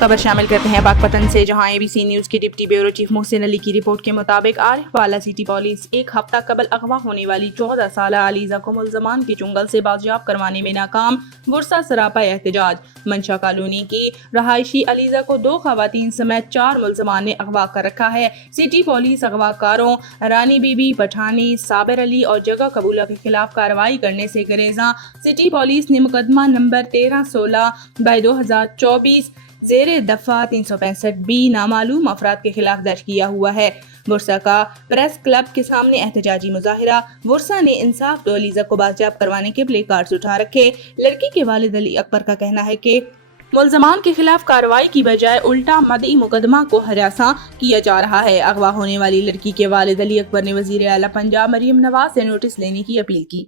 خبر شامل کرتے ہیں پاکستان سے، جہاں ABC نیوز کی ڈپٹی بیورو چیف محسن علی کی رپورٹ کے مطابق والی سٹی پولیس ایک ہفتہ قبل اغواء ہونے والی 14 سالہ علیزہ کو ملزمان کے چنگل سے بازیاب کروانے میں ناکام، ورثہ سراپا احتجاج۔ منشا کالونی کی رہائشی علیزہ کو 2 خواتین سمیت 4 ملزمان نے اغوا کر رکھا ہے۔ سٹی پولیس اغوا کاروں رانی بی بی، پٹھانی، صابر علی اور جگہ قبولہ کے خلاف کارروائی کرنے سے گریزاں۔ سٹی پولیس نے مقدمہ نمبر 1316/2024 زیر دفعہ 365B نامعلوم افراد کے خلاف درج کیا ہوا ہے۔ ورثہ کا پریس کلب کے سامنے احتجاجی مظاہرہ۔ ورثہ نے انصاف دو علیزہ کو بازیاب کروانے کے پلے کارڈز اٹھا رکھے۔ لڑکی کے والد علی اکبر کا کہنا ہے کہ ملزمان کے خلاف کارروائی کی بجائے الٹا مدعی مقدمہ کو ہراساں کیا جا رہا ہے۔ اغوا ہونے والی لڑکی کے والد علی اکبر نے وزیر اعلیٰ پنجاب مریم نواز سے نوٹس لینے کی اپیل کی۔